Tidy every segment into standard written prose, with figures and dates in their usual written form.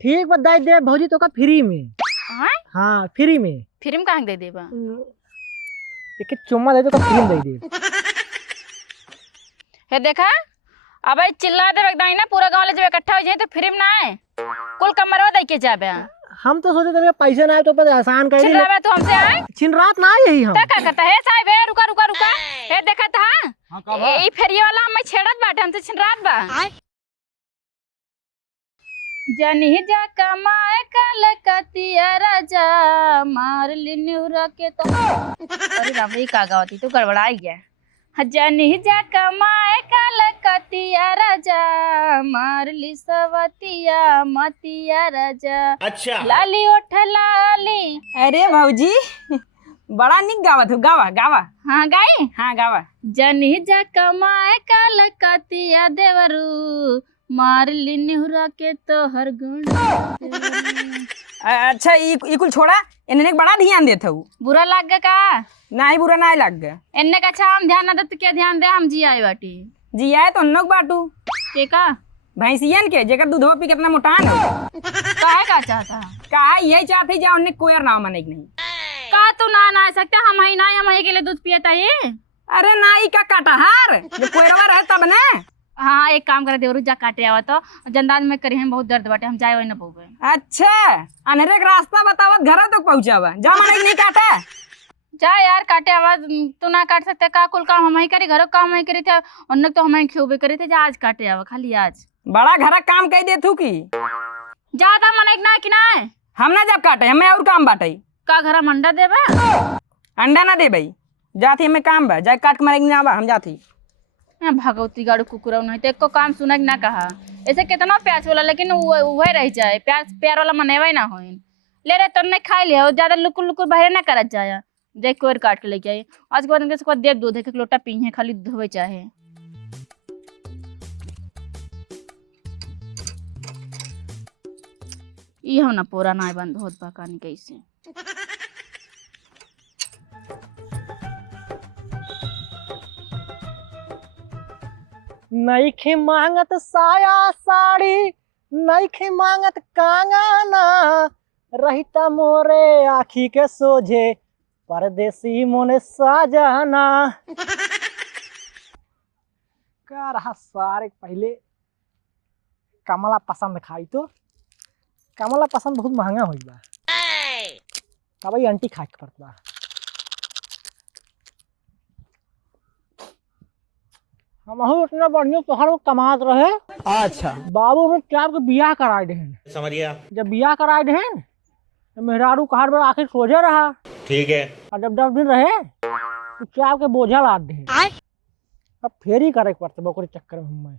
ठीक बताई दे भौजी तो का फ्री में। हाँ फ्री में। फ्री में कहाँ दे देबा? एक चुम्मा दे तो फ्री में दे दे। हे देखा अब चिल्ला दे एकदम ना पूरा गांव ले जब इकट्ठा हो जाए तो फ्री में ना है कुल कमरवा दे के जाबे। हम तो सोचे थे पैसे ना आए तो पर आसान कर चिल्ला बे तू हमसे आए छिन रात ना यही हम का करता है साहब है रुका रुका रुका हे देखा था ए फेरिया वाला हम छेड़त बाटे हमसे छिन रात बा जनी जा कमाए कलकतिया राजा मार लिन्यूरा के तो अरे राम ये का गावती तो गड़बड़ाई गया जनी जा कमाए कलकतिया राजा मार ली सवतिया मतिया राजा। अच्छा लाली उठ लाली। अरे भौजी बड़ा निक गावत हो गावा गावा। हाँ गाई हाँ गावा। जनी जा कमाए कलकतिया देवरू मार ली निहुरा के तो हर गुण। अच्छा ई कुल छोड़ा इन्हें बड़ा ध्यान देत हूँ। बुरा लग गया का? नहीं बुरा नहीं लग गया। इन्ने का अच्छा हम ध्यान ना दे तो क्या ध्यान दे हम जी आए बाटी जी आए तो अन्नों बाटू के का भैंसियन के जेकर दूधवा पी कितना मोटान हो काहे का चाहता कहा यही चाहते जा उन्हें कोई और नाम माने नहीं का तू ना ना सकते हम ही ना हम ही के लिए दूध पियता ये। अरे नाई का काटाहार जो कोयरवा रहे तब ने। हाँ एक काम करे देवरू जा काटे आवा तो जंदाज में करी हम बहुत दर्द बाटे हम जाए वही ना पोगे। अच्छा अनहरे का रास्ता बतावत घर तक पहुंचावा जा माने नहीं काटा जा यार काटे आवा तू ना काट सकते का कुल काम हम ही करी घरों काम ही करी थे उन तो हम ही खेबे करे थे जा आज काटे आवा खाली आज बड़ा घर काम कह दे तू की ज्यादा मन एक ना कि ना हम ना जब काटे हमें और काम बाटे का घर हम अंडा देबा अंडा ना दे भाई जाती हमें काम बा जाए काट के मारेगी ना हम जाती भगवती गाड़ू कुकुरा नहीं तो एक को काम सुना ना कहा ऐसे कितना प्यास वाला लेकिन वही रह जाए प्यार वाला मनेवा ना हो ले रहे तो नहीं खा लिया ज्यादा लुकुर लुकुर बाहर ना करत जाए देख कोर काट के लेके आई आज के बाद देव दूध एक लोटा पी है खाली धोवे चाहे ये हो ना पूरा ना बंद होत बा कहानी कैसे नईखे मांगत साया साड़ी नईखे मांगत कांगाना रहिता मोरे आखी के सोझे परदेसी मोने साजाना। का रहा सारे पहले कमला पसंद खाई तो कमला पसंद बहुत महंगा हुई बा का भाई आंटी खा के पड़ता हम इतना बढ़िया तोहर कमात रहे। अच्छा बाबू में क्या के बियाह कराए दे समझ गया जब बियाह कराए दे तो मेहरारू कहर में आखिर सोझे रहा ठीक है और जब 10 दिन रहे तो क्या के बोझा लाद दे अब फेरी करे पड़ते बकरी चक्कर में हम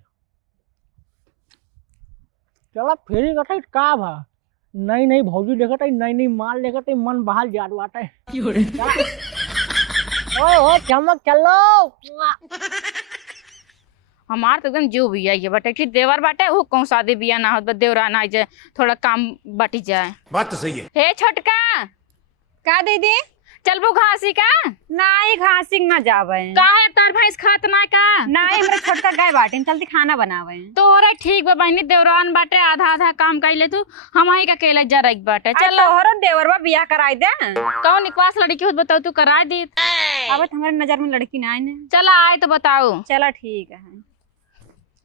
चला फेरी कटे का भा नई नई भौजी देखते नई नई माल देखते मन बहाल जाट बाटे ओ चमक चलो हमार तो एकदम जो भी है बटे कि देवर बाटे वो कौन शादी बिया ना हो देवरा ना जाए थोड़ा काम बटी जाए बात तो सही है। हे छोटका का दीदी चलबो घासी का नाई घासी ना जावे काहे तार भैंस खात ना का नाई हमरा छोटका गाय बाटे चलती खाना बनावे तोरे ठीक बा बहनी देवरान बाटे आधा आधा काम कइले तू हम ही का केला जरक बाटे चल तोहरो देवरवा बियाह कराई दे कौन निकवास लड़की होत बताओ तू कराई दी अब हमारे नजर में लड़की ना आए चला आए तो बताओ चला ठीक है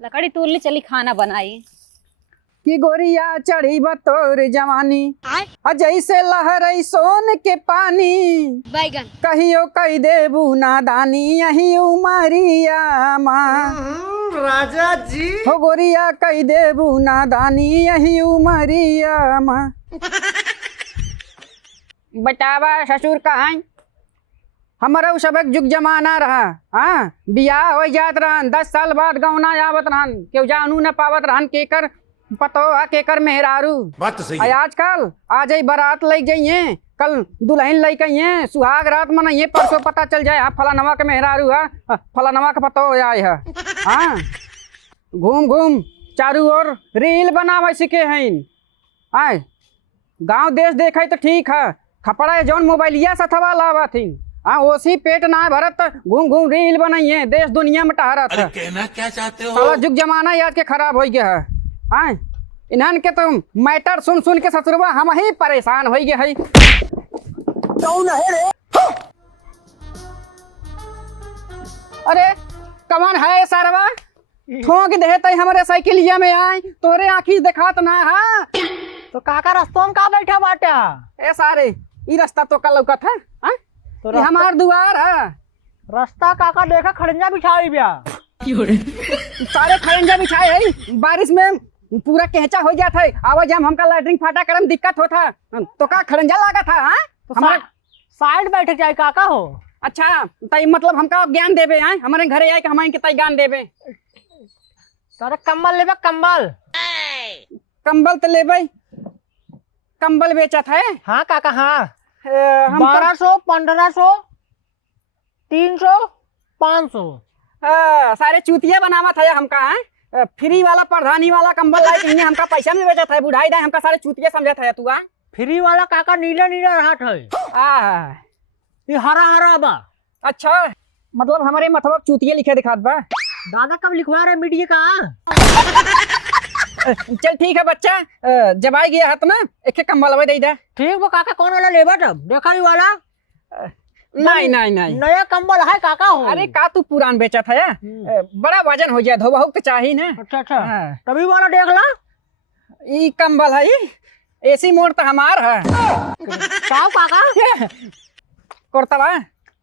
लकड़ी तूल ली चली खाना बनाई कि गोरिया चढ़ी बतौर जवानी जैसे लहरई सोन के पानी बैगन कहियो कही देबू नादानी यही उमरिया माँ राजा जी हो गोरिया कही देबू नादानी यही उमरिया माँ बतावा ससुर कहाँ हमारा उ सब जुग जमाना रहा। हाँ बियाह हो जात रहन 10 साल बाद गौना आवत रहन केहू जानू न पावत रहन केकर पतो केकर मेहरारू बात तो सही है। आजकल आज ही बारात ले जाइए कल दुल्हन ले के सुहाग रात मनाइए परसों पता चल जाए हाँ फलानवा के मेहरारू है फलानवा के पतो आए है। हाँ घूम घूम चारू ओर रील बनावे सीखे हैं आए गांव देश देखे तो ठीक है खपड़ा जौन मोबाइलिया सथवा लावा थी हाँ ओसी पेट ना भरत घूम घूम रील बनाइए देश दुनिया में टहरत है। कहना क्या चाहते हो? साला जुग जमाना आज के खराब हो गया है। हाँ इन्हन के तो मैटर सुन सुन के ससुरवा हम ही परेशान हो गए है। अरे कौन है सारवा ठोक देते हमारे साइकिलिया में आए तोरे आँखी दिखात ना है। तो काका रास्ता में का बैठा बाटा? ए सारे ई रास्ता तो कल लौकत है हाँ? तो ये हमार दुआर है। रास्ता काका देखा खड़ंजा बिछाई बिया। सारे खड़ंजा बिछाए है बारिश में पूरा केंचा हो जाता है। आवाज हमका लैटरिन फाटा करम दिक्कत होता तो का खड़ंजा लगा था हाँ? तो हमारे साइड बैठे जाए काका हो। अच्छा तई मतलब हमका ज्ञान देवे हैं हमारे घरे आए कि हमारे के तई ज्ञान देवे। तारे कंबल लेबे कंबल। कंबल तो लेवे कंबल बेचत है। हाँ काका हाँ। हम 1200 1500 300 500 सारे चूतिया बनावत है हमका है। फ्री वाला प्रधानी वाला कंबल लाइक नहीं हमका पैसा में बेचत है बुढ़ाई दे हमका सारे चूतिया समझत है तू। फ्री वाला काका नीला नीला रहत है। ये हरा हरा बा। अच्छा मतलब हमारे मतलब चूतिया लिखे दिखात बा। दादा कब लिखवा रहे मीडिया का? चल ठीक है बच्चा जब आ गया है तो ना एक कंबल दे दे। ठीक वो काका कौन वाला लेबा तब देखा ही वाला? नहीं नहीं नहीं नया कंबल है काका हो। अरे का तू पुरान बेचत है बड़ा वजन हो जाए धोबा तो चाहिए ना। अच्छा अच्छा तभी वाला देख ला। ई कंबल है एसी मोड तो हमार है। क्या काका? कुर्ता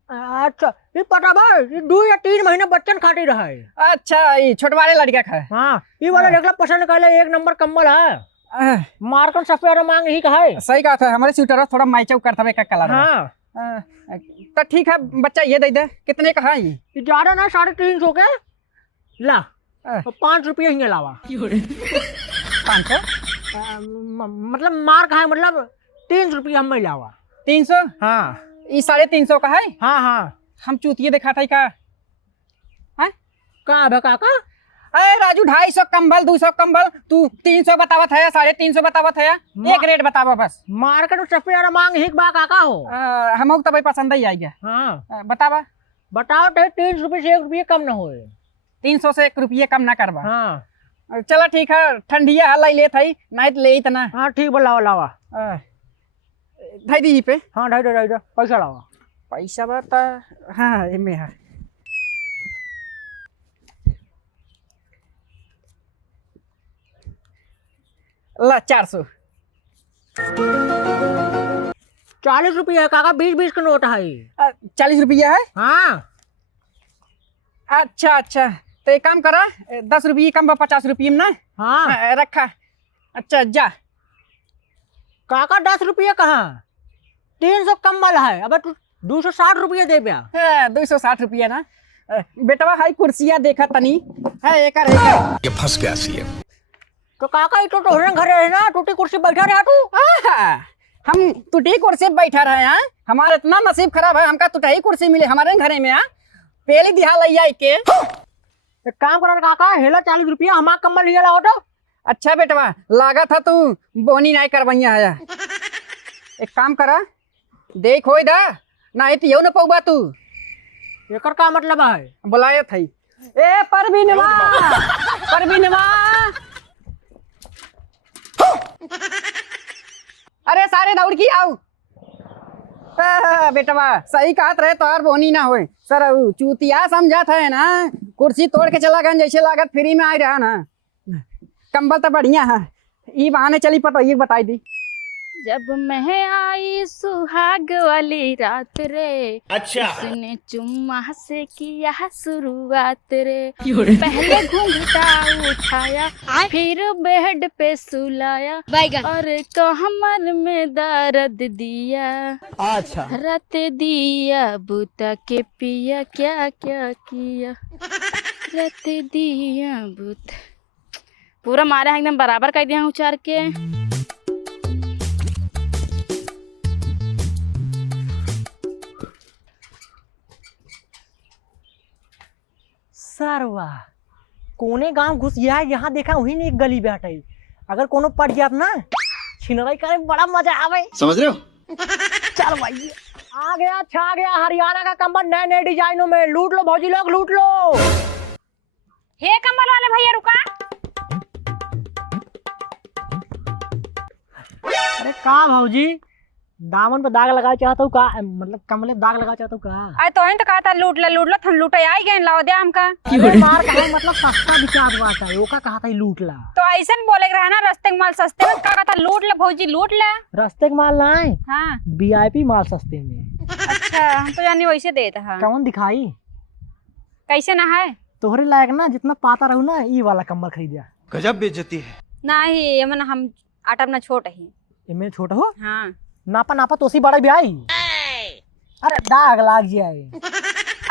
अच्छा ये पता बा ये 2 या 3 महीने बच्चन खाती रहे। अच्छा ये छोटवाले लड़का का है। हाँ ये वाला देख ला पसंद कर ले एक नंबर कंबल है। मार्केट सफेद मांग ही का है। सही कहा था हमारे स्वेटर थोड़ा मैचअप करता है का कलर। हाँ तो ठीक है बच्चा ये दे दे कितने का है ये? ज्यादा ना 350 के ला 5 रुपये ही अलावा। 500 मतलब मार्क है मतलब 300 रुपये हम लावा। 300 हाँ ये 350 का है। हाँ हाँ हम चूतिए दिखा था का है का भे काका? अरे राजू 250 कंबल 200 कंबल तू 300 बतावत है 350 बतावत है एक रेट बतावा बस। मार्केट में सबसे ज्यादा मांग ही बा काका हो। हमको तो भाई पसंद ही आएगा। हाँ बतावा बताओ तो 300 रुपये से 1 रुपये कम ना होए। 300 से 1 रुपये कम ना करवा। हाँ चलो ठीक है ठंडिया हल ले थई नहीं तो ले इतना। हाँ ठीक बोला लावा धई दी पे। हाँ ढाई पैसा लावा। पैसा बता हाँ इनमें है। ला 400 40 रुपये है काका 20-20 का नोट है। 40 रुपया है। हाँ अच्छा अच्छा तो एक काम करा 10 रुपये कम 50 रुपये में ना। हाँ रखा। अच्छा जा काका 10 रुपये कहाँ 300 कंबल है। अब तू 260 रुपये दे बिया। 260 रुपया ना बेटवा हाई कुर्सिया देखा तनी है एक ये फंस गया सी है। तो काका ये तो घरे है ना टूटी कुर्सी बैठा रहा तू। हम टूटी कुर्सी बैठा रहे हैं हमारा इतना नसीब खराब है हमका टूटी कुर्सी मिले हमारे घरे में पहली दिहा लैया के। एक काम करो काका हेला 40 रुपया हमारा कंबल लिया लाओ तो। अच्छा बेटवा लागा था तू बोनी नहीं करवैया है। एक काम करा देख हो दा नहीं तो यो न पौबा तू। एकर का मतलब है? बुलाया थई ए परवीनवा परवीनवा। अरे सारे दौड़ की आओ। बेटवा सही कहत रहे तो और बोनी ना होए सर चूतिया समझत है ना कुर्सी तोड़ के चला गया जैसे लागत फ्री में आ रहा ना। कंबल तो बढ़िया है ये बहाने चली पता ये बताई दी। जब मैं आई सुहाग वाली रात रे अच्छा उसने चुम्मा से किया शुरुआत रे। पहले घूंघटा उठाया फिर बेड पे सुलाया और कमर में दर्द दिया। अच्छा रात दिया बुता के पिया क्या क्या किया। रात दिया बुता पूरा मारे एकदम बराबर कर दिया उचार के। सरवा कोने गांव घुस गया है यहाँ देखा वही नहीं एक गली बैठ है। अगर कोनो पड़ जात ना छिनराई करे बड़ा मजा आवे समझ रहे हो। चल भाई आ गया छा गया हरियाणा का कंबल नए नए डिजाइनों में लूट लो भौजी लोग लूट लो। हे कंबल वाले भैया रुका का भौजी दामन पे दाग लगा चाहता हूँ का, मतलब कमले पे दाग लगा चाहता हूँ का। अरे तो तो कहा था लूट ला हम लूटे आई गए लाओ दे हमका। अरे मार कहा मतलब सस्ता बिचार बात है, ओका कहा था लूट ला। तो ऐसा बोले रहा ना रास्ते के माल सस्ते में, कहा था लूट ले भौजी लूट ले। रास्ते के माल लाए, हाँ VIP माल सस्ते में। अच्छा हम तो जानी वैसे देता है। कौन दिखाई कैसे ना है तोहरे लायक ना, जितना पाता रहू ना ई वाला कम्बल खरीदिया। गजब बेइज्जती है। नहीं ये मन हम आटा अपना छोट ही। ये मेरे छोटा हो हाँ नापा नापा तो बड़ा भी आई। अरे दाग लाग जाए।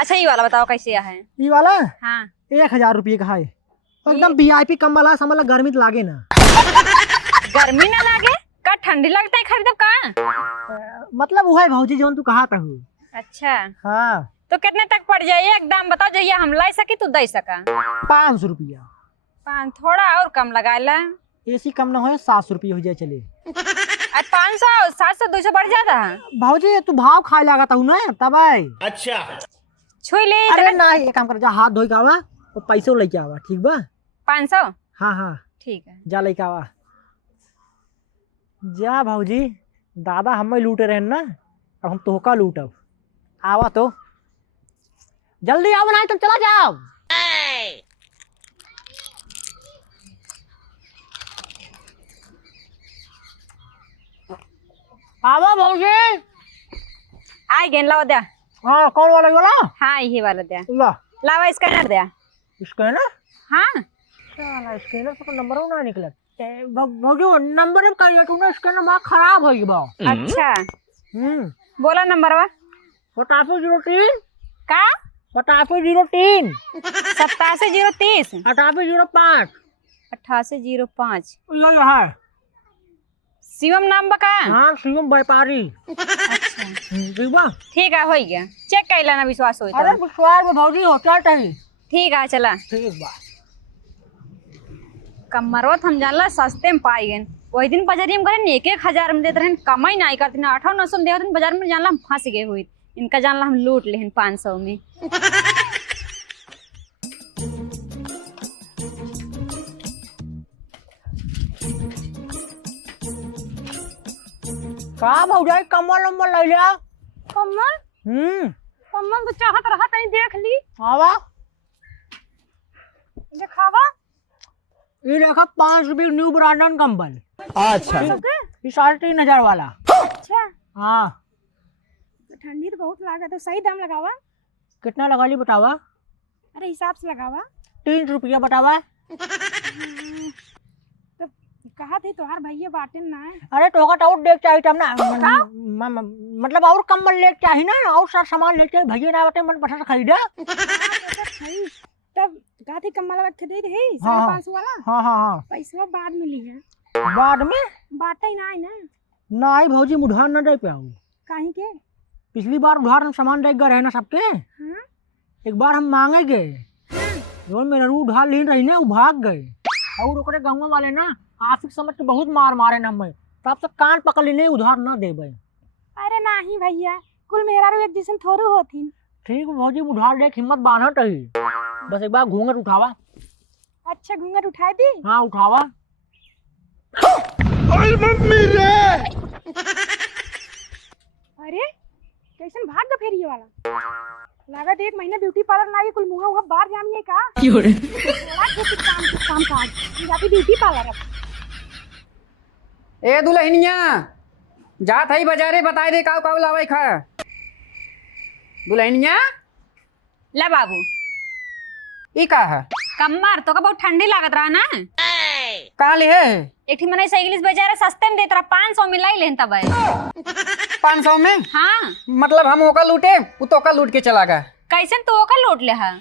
अच्छा ये वाला बताओ कैसे है। ये वाला हाँ 1000 रुपये का है, एकदम VIP कम्बल है, समझ ला गर्मी तो लागे ना। गर्मी ना लागे का ठंडी लगता है खरीदब का। मतलब वो है भौजी जो तू कहा था। अच्छा हाँ तो कितने तक पड़ जाइए एकदम बताओ, जइए हम ला सकी तू दे सका। 500 रुपया। 5 थोड़ा और कम लगा ला। ऐसी कम ना हो 700 रुपये हो जाए चले। 500 700 200 बढ़ जाता है भौजी तू भाव खाए लगा था ना तब आई। अच्छा छुई ले। अरे नहीं एक काम कर, जा हाथ धोई के आवा और पैसे लेके आवा, ठीक बा। 500 हाँ हाँ ठीक है। जा लेके आवा। जा भौजी दादा हमें लूटे रहे ना, अब हम तोहका लूटब। आवा तो जल्दी आओ, नहीं तो चला जाओ। आवा भौजी। आई गेन लाओ दे। हाँ कौन वाला ये वाला? हाँ ये वाला दे। ला लावा स्कैनर दे। स्कैनर। हाँ साला स्कैनर से तो नंबर ना निकला। भौजी नंबर का ये तूने स्कैनर मां खराब है बा। अच्छा बोला नंबर वा। 8803 का 8803 87 030 8805 8805 ये है। शिवम नाम बका। हाँ शिवम व्यापारी। अच्छा ठीक बा। ठीक है हो गया, चेक कर लेना विश्वास हो अरे विश्वास में भौजी होटल चाहिए। ठीक है चला। ठीक बा। कमरवा हम जानला सस्ते में पाई गए। वही दिन बाजारी में करे 1-1000 में देते रहे, कमाई नहीं करते ना 800-900 में देते बाजार में, जानला हम फंस गए हुई। इनका जानला हम लूट ले 500 में। का भौजाई कमल नंबर ले लिया। कमल कमल तो चाहत रहा तनी देख ली। आवा दिखावा। ये देखा 5 रुपये न्यू ब्रांडन कंबल। अच्छा ये 3500 वाला। अच्छा हाँ ठंडी तो बहुत लागत है, सही दाम लगावा। कितना लगा ली बतावा। अरे हिसाब से लगावा। 3 रुपया बतावा। तो कहा थे तोहार भैया बाटन ना है। अरे टोका आउट देख चाहिए तब ना, मतलब और कंबल लेक चाहिए ना, और सारा सामान लेके चाहिए। भैया ना बटे मन पसंद खरीदा। तब कहा थे कम्बल रखे दे दे 550 वाला। हाँ हाँ हाँ पैसा बाद में ली है। बाद में बाटे ही ना नहीं भौजी उधार न दे पाऊ। काहे के। पिछली बार उधार हम सामान देख गए रहे ना सबके। हाँ? एक बार हम मांगे गए, जो मेरा रू उधार लीन रही ना वो भाग गए, और ओकरे गाँव वाले ना आशिक समझ के बहुत मार मारे ना हमें, तब से कान पकड़ ली नहीं उधार न देबे। अरे नहीं भैया कुल मेरा एक जैसन थोड़ू होती। ठीक भौजी उधार देख हिम्मत बांधत रही, बस एक बार घूंघट उठावा। अच्छा घूंघट उठाई दी। हाँ उठावा। अरे कैसन भाग ग फेर ये वाला। लागत 1 महीना ब्यूटी पार्लर लागे कुल मुंह वहां बाहर जामिए का। थोड़ा खेती काम काज जाती ब्यूटी पार्लर। ए दुल्हनिया जात हई बाजारे बताए दे काव काव लावे खा। दुल्हनिया ला बाबू ई का है। कम्मर तो का बहुत ठंडी लागत रहा ना। कहाँ ले है। एक ठी मने साइकिल बेचारे सस्ते में देत रहा 500 में लाई लेन तब। 500 में। हाँ मतलब हम ओका लूटे वो तो का लूट के चला गया। कैसन तो का लूट ले है।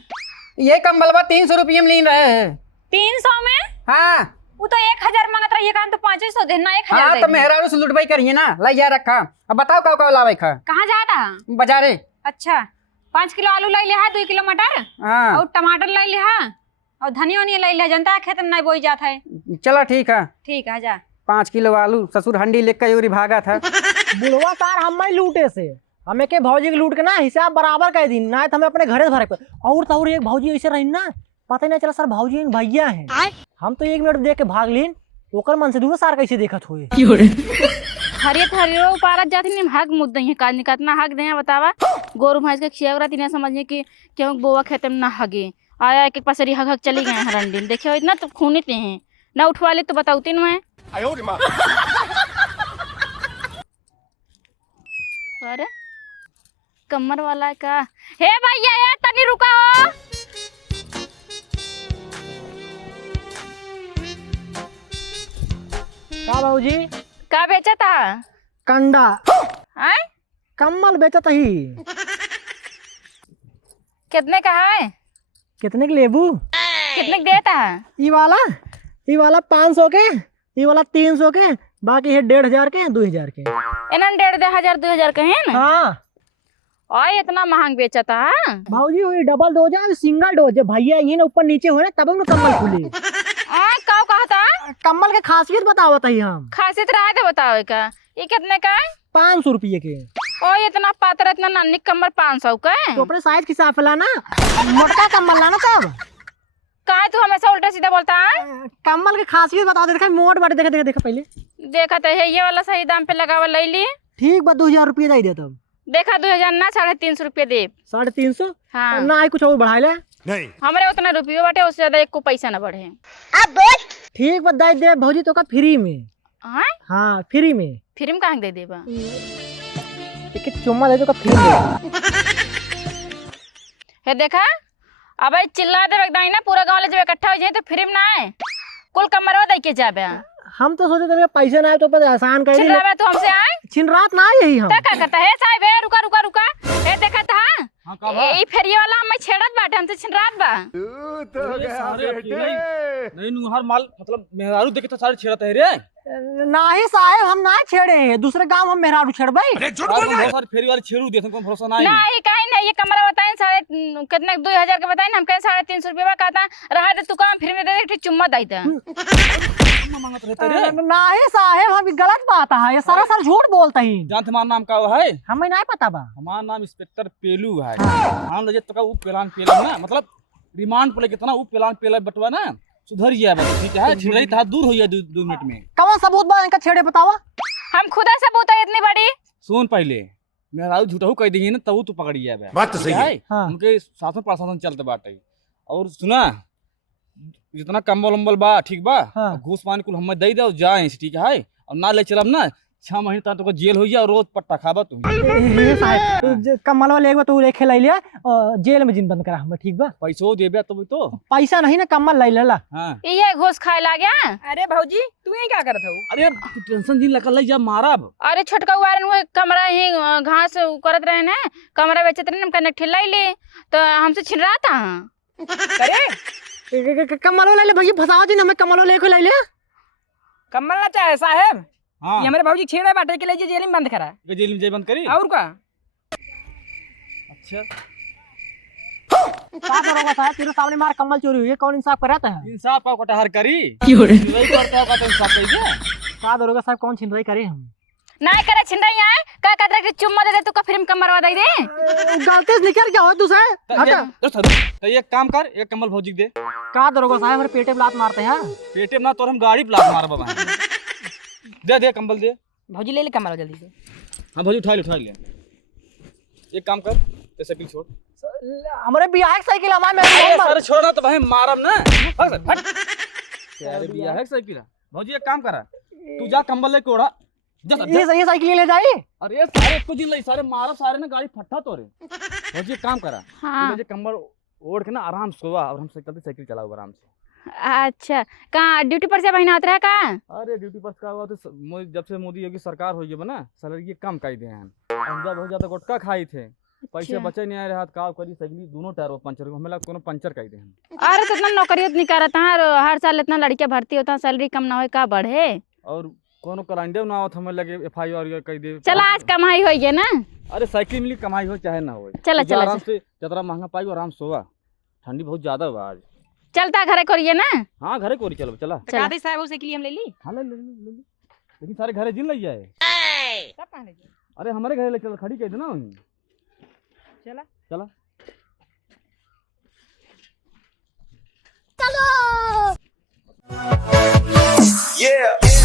ये कंबलवा 300 रुपये में लीन रहे है। 300 में। हाँ वो तो 1000 मांगत रहा, ये काम तो 500 देना 1000। हाँ तो मेहरारू से लूटबाई करिए ना, लाई जा रखा। अब बताओ काव काव लावे खा। कहाँ जा रहा। बाजारे। अच्छा 5 किलो आलू लाई लिहा, 2 किलो मटर हाँ और टमाटर लाई लिहा और धनिया वनिया लाई लिहा। जनता खेत में नहीं बोई जाता है। चलो ठीक है। ठीक है जा। 5 किलो आलू ससुर हंडी लेकर यूरी भागा था। बुढ़वा सार हम लूटे से हमें के भौजी के लूट के ना हिसाब बराबर कर दी ना, तो हमें अपने घर भरे पे। और तो और एक भौजी ऐसे रही ना, पता नहीं चला सर भौजी भैया है। हम तो 1 मिनट देख के भाग लीन, ओकर मन से दूसरा सार कैसे देखत हुए। थरिये थरिये पारत जाती नहीं हक मुद्दा है काज निकतना हक दे बतावा गोरु भैंस के खियावरा तीन समझने कि क्यों बोआ खेते में ना हगे आया एक पसरी हक हक चली गए हरंडी देखियो इतना तो खूनीते हैं ना उठवा ले तो बताऊ तीन मैं अरे कमर वाला का हे भैया ये तनी रुका हो का बाबूजी का बेचा था कंडा हैं कम्बल बेचत ही कितने का है कितने के लेबू कितने का देता है ई वाला 500 के ई वाला 300 के बाकी है 1500 के 2000 के इन्हन 1500 2000 के हैं ना हाँ और इतना महंग बेचा था भाजी वही डबल डोज है सिंगल डोज है भैया यही ना ऊपर नीचे हो ना तब ना कम्बल खुले का कहा था कम्बल के खासियत बताओ बताइए हम खासियत रहा था बताओ का ये कितने का है 500 रुपये के और इतना पातर इतना नानी कम्बल 500 का है तो अपने साइज के हिसाब से लाना मोटका कम्बल लाना तब कहा तू हमेशा उल्टा सीधा बोलता है कम्बल की खासियत बताओ देखा मोट बाटे देखा देखा देखा पहले देखा तो है ये वाला सही दाम पे लगावा ले ली ठीक बा 2000 रुपये दे दे तब देखा 2000 ना 350 रुपये दे 350 हाँ ना ही कुछ और बढ़ा ले नहीं हमारे उतना रुपये बाटे उससे ज्यादा एक को पैसा ना बढ़े ठीक बा दे दे भौजी तो का फ्री में हाँ हाँ फ्री में फिर कहाँ दे देबा एक चुम्मा दे दो का फ्री में है देखा अब चिल्ला दे एकदम ना पूरा गांव ले जब इकट्ठा हो जाए तो फिर ना है कुल कमरवा दे के जाबे हम तो सोचे थे पैसे ना आए तो पर आसान कर चिल्लावे तो हमसे आए छिन रात ना यही हम का करता है साहब है रुका रुका रुका है देखा था ई फेरिया वाला हम छेड़त बाटे हमसे छिन रात बा नहीं नुहर माल मतलब मेहरारू देखे तो सारे छेड़त है रे नाही साहब हम ना छेड़े हैं दूसरे गांव हम मेहरारू छेड़बे बहुत सारे फेरी वाले छेड़ू देते को भरोसा नहीं नहीं कहीं नहीं ये कमरा बताएं साढ़े कितने 2000 के बताएं हम कहीं 350 रुपये का कहता रहा दे तू काम फिर में दे दे चुम्मा दाई था मांगत रहते रे नाही साहब हम गलत बात है ये सरासर झूठ बोलता ही जान तुम्हारा नाम का है हमें नहीं पता बा हमारा नाम इंस्पेक्टर पेलू है हाँ लगे तो का ऊ पेलान पेला ना मतलब रिमांड पर कितना ऊ पेलान पेला बटवा ना सुधर गया बस ठीक है छिड़ई था दूर हो गया 2 मिनट में कौन सबूत बा इनका छेड़े बतावा हम खुदा सबूत है इतनी बड़ी सुन पहले मेहरारू झूठा कह देंगे ना तब तू पकड़ गया बात तो सही है हाँ। उनके शासन प्रशासन चलते बाटे और सुना जितना कम्बल उम्बल बा ठीक बा हाँ। घूस पानी कुल हमें दे दो जाए ठीक है और ना ले चलब ना 6 महीने तक तो जेल हो गया और रोज पट्टा खाबा तू कमल वाले एक बार तू लेके ले लिया और जेल में जिन बंद करा हम ठीक बा पैसो देबे तो पैसा नहीं ना कमल ले लेला हाँ ये घोष खाए ला गया अरे भौजी तू ये क्या करत हूँ अरे तू टेंशन दिन लगा ले जा मारब अरे छोटका वारन वो कमरा ही घास करत रहे ना कमरा बेचत रहे हम कने ठेला ले तो हमसे छिन रहा था करे कमल वाले ले भैया फसाओ जी हमें कमल वाले को ले ले कम्बल ना चाहे साहब हाँ ये हमारे भौजी छेड़े बाटे के लिए जेल में बंद करा ये जेल में जाए बंद करी और का अच्छा क्या करोगा साहब तेरे सामने मार कमल चोरी हुई है कौन इंसाफ कराता है इंसाफ का कटहर करी वही करता होगा तो इंसाफ करिए क्या करोगा साहब कौन छिन रही करे हम नहीं करे छिन रही है का कहत रहे चुम्मा दे दे तू का फिल्म का मरवा दे गलती से निकल क्या हो तू साहब हटा तो एक काम कर एक कमल भौजी दे क्या करोगा साहब हमारे पेटे पे लात मारते हैं पेटे में ना तो हम गाड़ी पे लात मार बाबा दे कंबल दे भौजी ले ले कम्बल जल्दी से हाँ भौजी उठा ले एक काम कर जैसे पीछे छोड़ हमारे बियाह की साइकिल हमारे अरे छोड़ना तो भाई मारम ना अरे बिया है साइकिल भौजी एक काम करा तू जा कंबल लेके ओढ़ा ये साइकिल ले जाई अरे सारे कुछ दिन लई सारे मारब सारे ना गाड़ी फट्टा तोरे भौजी एक काम करा हाँ तू कंबल ओढ़ के ना आराम से सोवा और हम साइकिल चलाओ आराम से अच्छा कहाँ ड्यूटी पर से बहना उतरा का अरे ड्यूटी पर का हुआ तो जब से मोदी योगी सरकार हो गई ना सैलरी कम कर दिए हैं हम जब बहुत ज्यादा गुटखा खाई थे पैसे बचे नहीं आ रहा का करी साइकिल दोनों टायर पंचर हमें लगा कोनो पंचर कर दे हम अरे तो इतना नौकरी नहीं करता है हर साल इतना लड़कियां भर्ती होता सैलरी कम ना हो का बढ़े और कोनो करांडे ना आवत हमें लगे FIR कर दे चला आज कमाई हो गया ना अरे साइकिल मिली कमाई हो चाहे ना हो चला चला आराम से जितना महंगा पाई आराम सोवा ठंडी बहुत ज्यादा हुआ आज चलता घरे करिए ना हाँ घरे कोरी चलो चला चला दादी साहब उसे के लिए हम ले ली हाँ ले लेकिन सारे घरे जिन लग जाए सब पहने जी अरे हमारे घरे ले चल खड़ी कह देना वहीं चला चला Yeah.